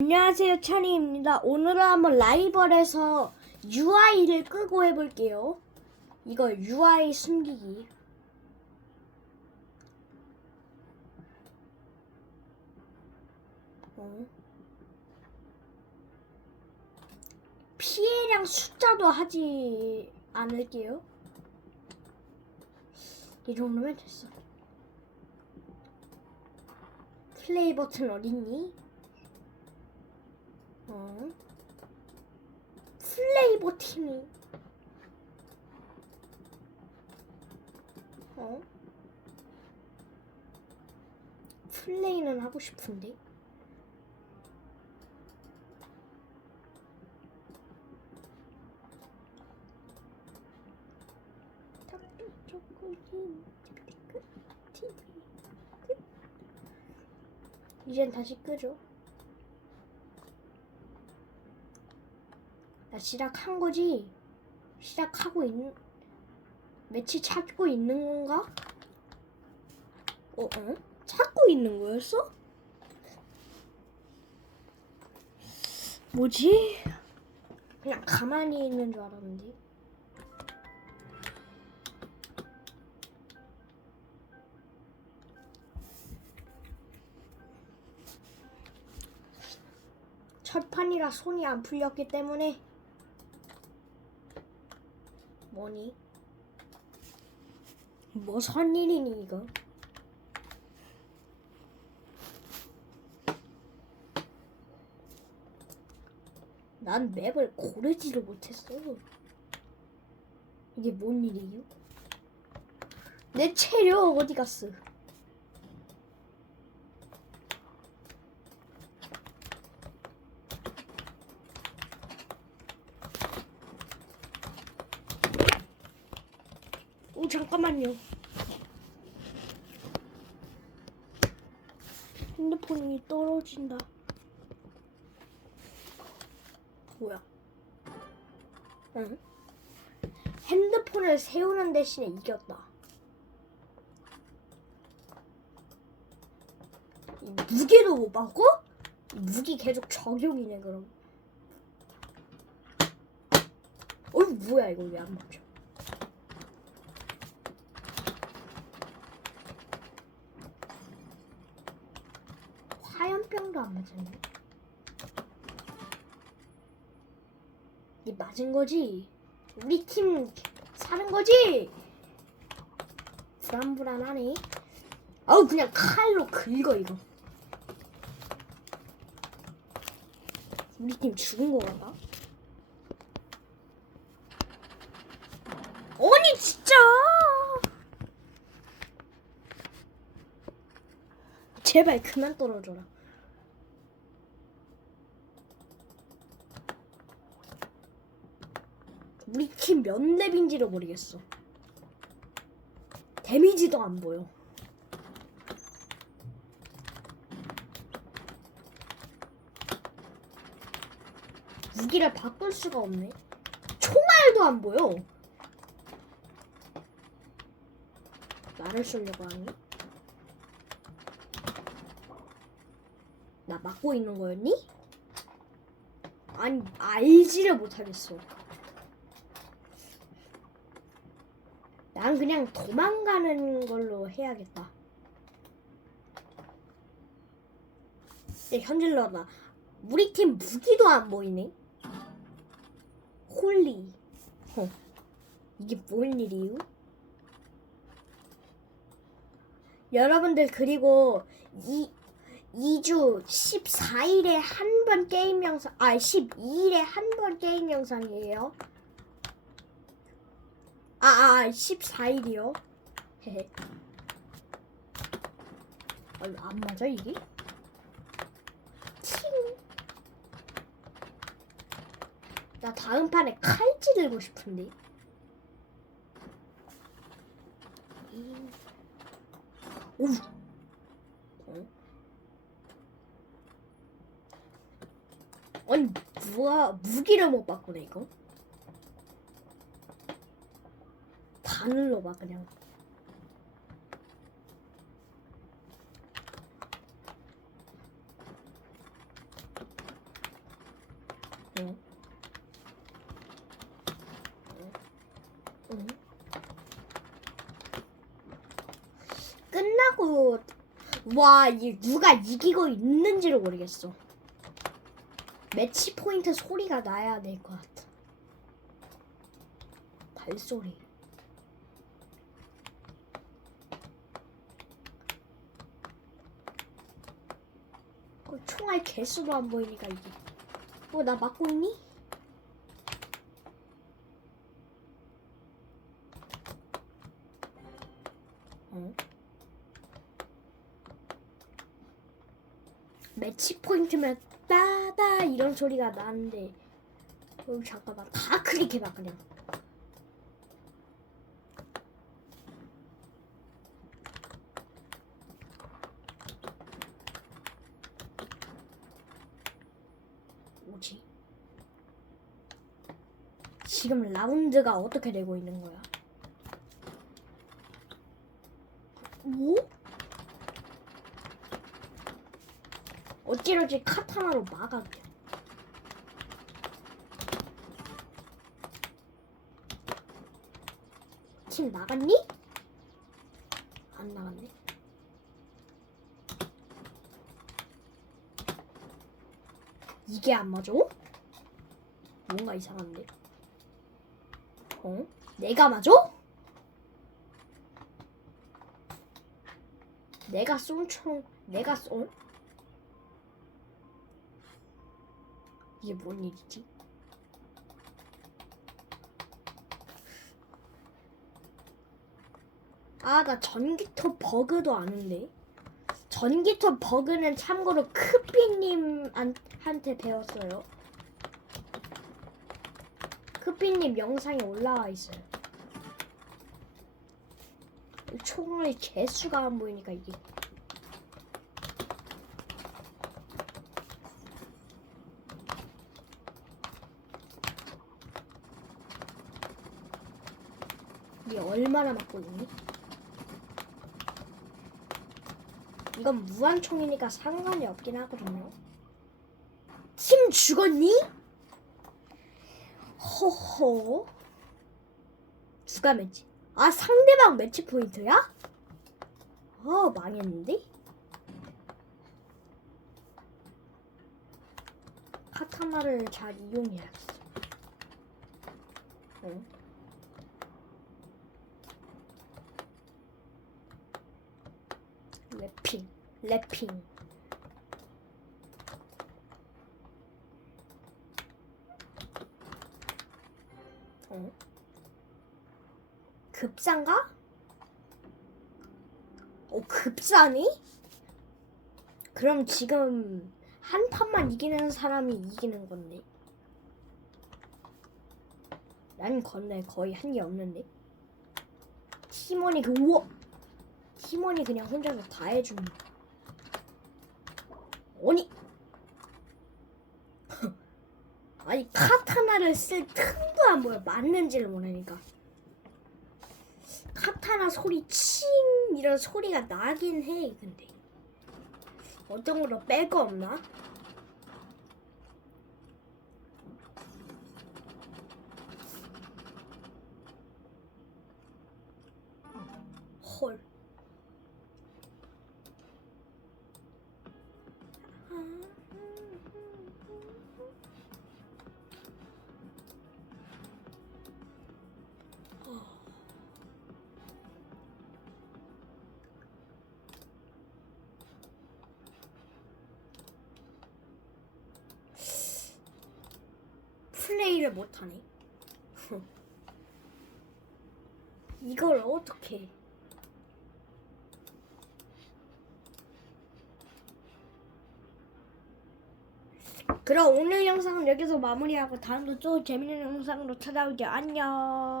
안녕하세요 찬이입니다. 오늘은 한번 라이벌에서 UI를 끄고 해볼게요. 이거 UI 숨기기. 어. 피해량 숫자도 하지 않을게요. 이 정도면 됐어. 플레이 버튼 어딨니? 어? 플레이버 팀이 어? 플레이는 하고 싶은데 이젠 다시 끄죠 나 시작한 거지? 시작하고 있는 매치 찾고 있는 건가? 어, 어? 찾고 있는 거였어? 뭐지? 그냥 가만히 있는 줄 알았는데. 첫 판이라 손이 안 풀렸기 때문에 뭐니? 뭐 선일이니 이거? 난 맵을 고르지를 못했어. 이게 뭔 일이요? 내 체력 어디 갔어? 오 잠깐만요. 핸드폰이 떨어진다. 뭐야? 응? 핸드폰을 세우는 대신에 이겼다. 이 무게도 못 받고? 이 무기 계속 적용이네 그럼. 어 뭐야 이거 왜 안 맞죠? 화염병도 안 맞았네. 이 맞은 거지? 우리 팀 사는 거지? 불안불안하네. 아우 그냥 칼로 긁어 이거. 우리 팀 죽은 거 같나? 아니 진짜! 제발 그만 떨어져라. 우리 팀 몇 렙인지를 모르겠어. 데미지도 안 보여. 무기를 바꿀 수가 없네. 총알도 안 보여. 나를 쏘려고 하니? 나 막고 있는 거였니? 아니 알지를 못하겠어. 난 그냥 도망가는 걸로 해야겠다. 네, 현질러다. 우리 팀 무기도 안 보이네. 홀리. 어. 이게 뭔 일이유? 여러분들 그리고 이 2주 14일에 한 번 게임 영상 아 12일에 한 번 게임 영상이에요. 아, 아 14일이요. 헤헤. 아, 안 맞아 이게? 팅. 나 다음 판에 칼 찌르고 싶은데. 이- 오. 어? 아니 뭐야 무기를 못 바꾸네 이거. 다 눌러봐 그냥. 끝나고 와, 이 누가 이기고 있는지를 모르겠어. 매치 포인트 소리가 나야 될 것 같아. 발소리. 어, 총알 개수도 안 보이니까 이게. 어, 나 맞고 있니? 어? 매치 포인트면 따다 이런 소리가 나는데 어, 잠깐만 다 클릭해봐 그냥 뭐지? 지금 라운드가 어떻게 되고 있는 거야? 뭐? 어찌러지 카타나로 막아 그냥. 팀 나갔니? 안 나갔네. 이게 안 맞아? 뭔가 이상한데. 어? 내가 맞아? 내가 쏜 총, 내가 쏜? 이게 뭔 일이지? 아, 나 전기톱 버그도 아는데. 전기톱 버그는 참고로 크피님한테 배웠어요. 크피님 영상에 올라와 있어요. 총알 개수가 안 보이니까 이게. 이게 얼마나 있니? 이건 무한총이니까 상관이 없긴 하거든요. 팀 죽었니? 허허. 누가 매치? 아 상대방 매치 포인트야? 아 망했는데? 카타나를 잘 이용해야겠어. 응? 랩핑, 랩핑. 어? 급사인가? 어, 급사니? 그럼 지금 한 판만 이기는 사람이 이기는 건데. 난 건네 거의 한 게 없는데. 팀원이 그 우와! 팀원이 그냥 혼자서 다 해주는. 아니. 아니 카타나를 쓸 틈도 안 보여. 맞는지를 모르니까. 카타나 소리 칭 이런 소리가 나긴 해. 근데 어떤 걸로 뺄 거 없나? 플레이를 못하네. 이걸 어떻게? 그럼 오늘 영상은 여기서 마무리하고 다음도 또 재밌는 영상으로 찾아오게 안녕.